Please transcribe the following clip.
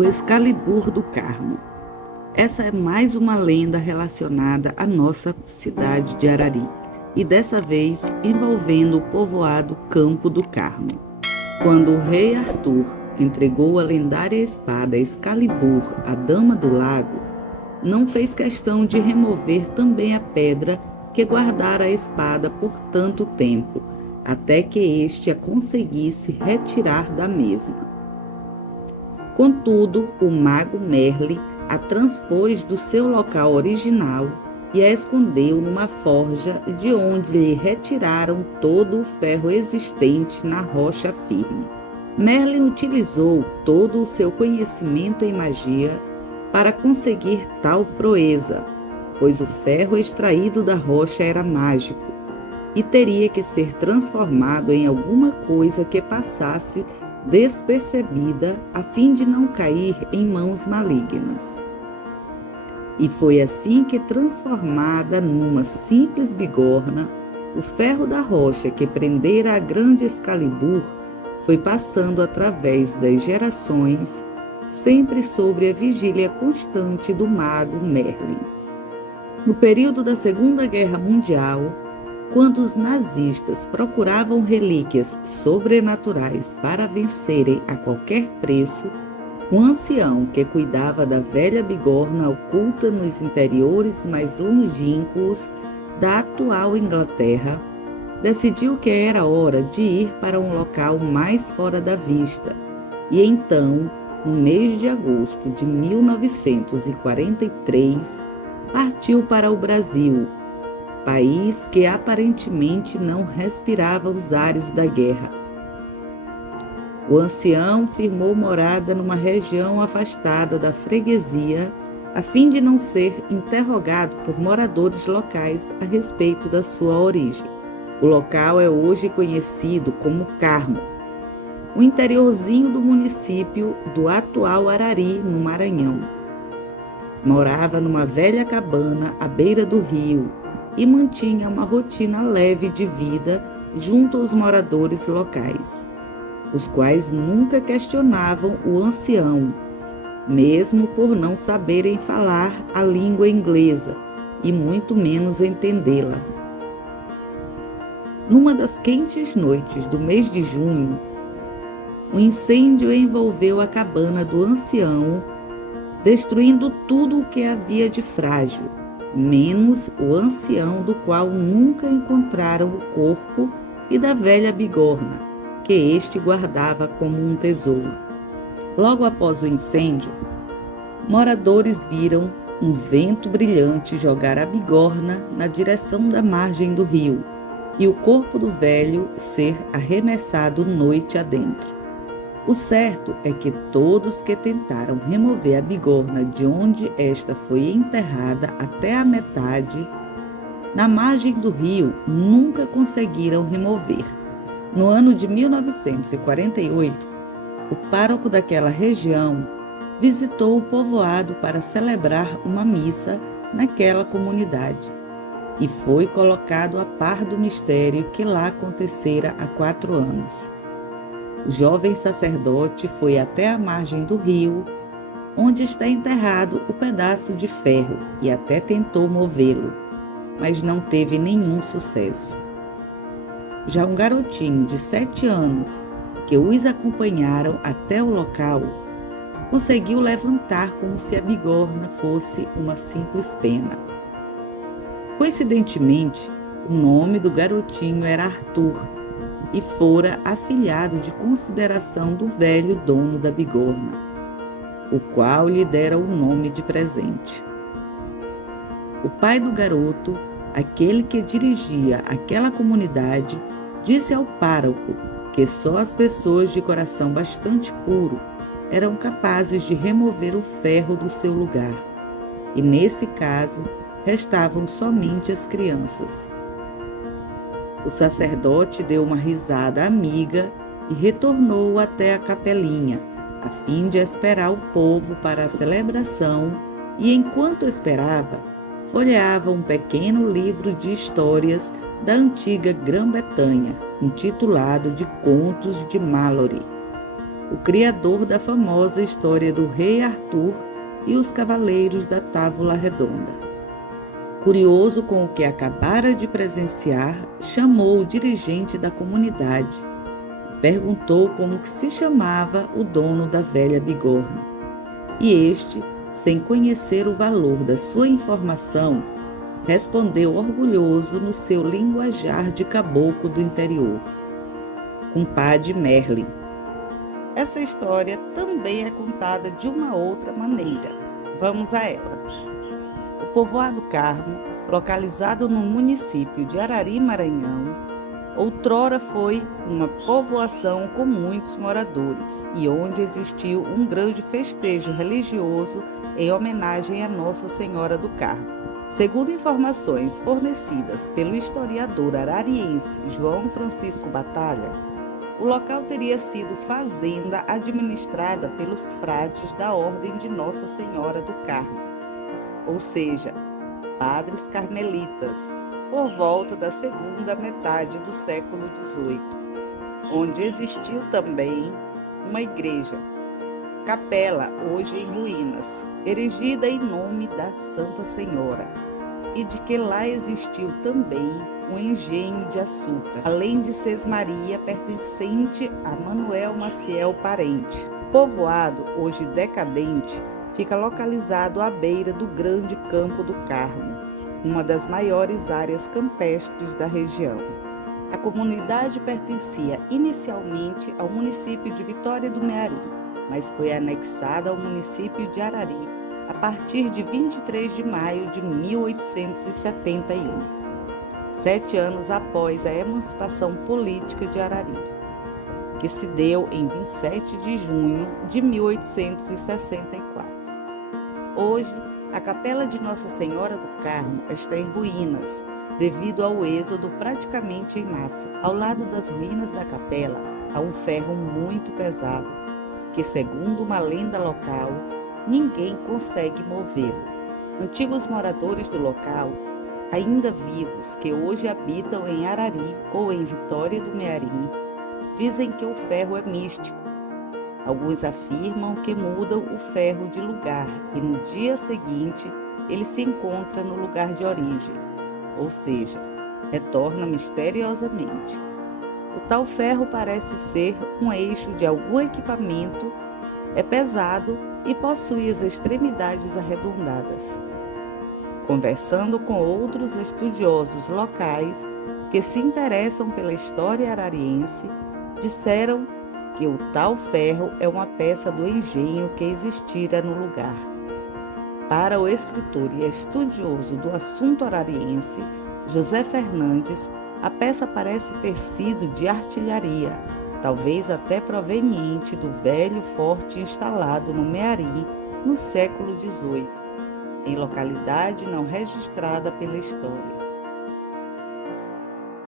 O Excalibur do Carmo. Essa é mais uma lenda relacionada à nossa cidade de Arari, e dessa vez envolvendo o povoado Campo do Carmo. Quando o rei Arthur entregou a lendária espada Excalibur à Dama do Lago, não fez questão de remover também a pedra que guardara a espada por tanto tempo, até que este a conseguisse retirar da mesma. Contudo, o mago Merlin a transpôs do seu local original e a escondeu numa forja de onde lhe retiraram todo o ferro existente na rocha firme. Merlin utilizou todo o seu conhecimento em magia para conseguir tal proeza, pois o ferro extraído da rocha era mágico e teria que ser transformado em alguma coisa que passasse despercebida a fim de não cair em mãos malignas. E foi assim que, transformada numa simples bigorna, o ferro da rocha que prendera a grande Excalibur foi passando através das gerações, sempre sob a vigília constante do mago Merlin. No período da Segunda Guerra Mundial, quando os nazistas procuravam relíquias sobrenaturais para vencerem a qualquer preço, um ancião que cuidava da velha bigorna oculta nos interiores mais longínquos da atual Inglaterra, decidiu que era hora de ir para um local mais fora da vista, e então, no mês de agosto de 1943, partiu para o Brasil, país que aparentemente não respirava os ares da guerra. O ancião firmou morada numa região afastada da freguesia, a fim de não ser interrogado por moradores locais a respeito da sua origem. O local é hoje conhecido como Carmo, o interiorzinho do município do atual Arari, no Maranhão. Morava numa velha cabana à beira do rio e mantinha uma rotina leve de vida junto aos moradores locais, os quais nunca questionavam o ancião, mesmo por não saberem falar a língua inglesa e muito menos entendê-la. Numa das quentes noites do mês de junho, um incêndio envolveu a cabana do ancião, destruindo tudo o que havia de frágil, menos o ancião, do qual nunca encontraram o corpo, e da velha bigorna, que este guardava como um tesouro. Logo após o incêndio, moradores viram um vento brilhante jogar a bigorna na direção da margem do rio e o corpo do velho ser arremessado noite adentro. O certo é que todos que tentaram remover a bigorna de onde esta foi enterrada até a metade, na margem do rio, nunca conseguiram remover. No ano de 1948, o pároco daquela região visitou o povoado para celebrar uma missa naquela comunidade e foi colocado a par do mistério que lá acontecera há 4 anos. O jovem sacerdote foi até a margem do rio, onde está enterrado o pedaço de ferro, e até tentou movê-lo, mas não teve nenhum sucesso. Já um garotinho de 7 anos, que os acompanharam até o local, conseguiu levantar como se a bigorna fosse uma simples pena. Coincidentemente, o nome do garotinho era Arthur, e fora afilhado de consideração do velho dono da bigorna, o qual lhe dera o nome de presente. O pai do garoto, aquele que dirigia aquela comunidade, disse ao pároco que só as pessoas de coração bastante puro eram capazes de remover o ferro do seu lugar, e nesse caso restavam somente as crianças. O sacerdote deu uma risada amiga e retornou até a capelinha, a fim de esperar o povo para a celebração, e enquanto esperava, folheava um pequeno livro de histórias da antiga Grã-Bretanha, intitulado de Contos de Malory. o criador da famosa história do rei Arthur e os cavaleiros da Távola Redonda. Curioso com o que acabara de presenciar, chamou o dirigente da comunidade e perguntou como que se chamava o dono da velha bigorna. E este, sem conhecer o valor da sua informação, respondeu orgulhoso no seu linguajar de caboclo do interior: Compadre Merlin. Essa história também é contada de uma outra maneira. Vamos a ela. O povoado Carmo, localizado no município de Arari, Maranhão, outrora foi uma povoação com muitos moradores e onde existiu um grande festejo religioso em homenagem a Nossa Senhora do Carmo. Segundo informações fornecidas pelo historiador arariense João Francisco Batalha, o local teria sido fazenda administrada pelos frades da Ordem de Nossa Senhora do Carmo, ou seja, padres carmelitas, por volta da segunda metade do século XVIII, onde existiu também uma igreja, capela hoje em ruínas, erigida em nome da Santa Senhora, e de que lá existiu também um engenho de açúcar, além de sesmaria pertencente a Manuel Maciel Parente. O povoado, hoje decadente, fica localizado à beira do Grande Campo do Carmo, uma das maiores áreas campestres da região. A comunidade pertencia inicialmente ao município de Vitória do Mearim, mas foi anexada ao município de Arari a partir de 23 de maio de 1871, 7 anos após a emancipação política de Arari, que se deu em 27 de junho de 1864. Hoje, a Capela de Nossa Senhora do Carmo está em ruínas, devido ao êxodo praticamente em massa. Ao lado das ruínas da capela, há um ferro muito pesado, que, segundo uma lenda local, ninguém consegue movê-lo. Antigos moradores do local, ainda vivos, que hoje habitam em Arari ou em Vitória do Mearim, dizem que o ferro é místico. Alguns afirmam que mudam o ferro de lugar e no dia seguinte ele se encontra no lugar de origem, ou seja, retorna misteriosamente. O tal ferro parece ser um eixo de algum equipamento, é pesado e possui as extremidades arredondadas. Conversando com outros estudiosos locais que se interessam pela história arariense, disseram que o tal ferro é uma peça do engenho que existira no lugar. Para o escritor e estudioso do assunto arariense, José Fernandes, a peça parece ter sido de artilharia, talvez até proveniente do velho forte instalado no Mearim no século XVIII, em localidade não registrada pela história.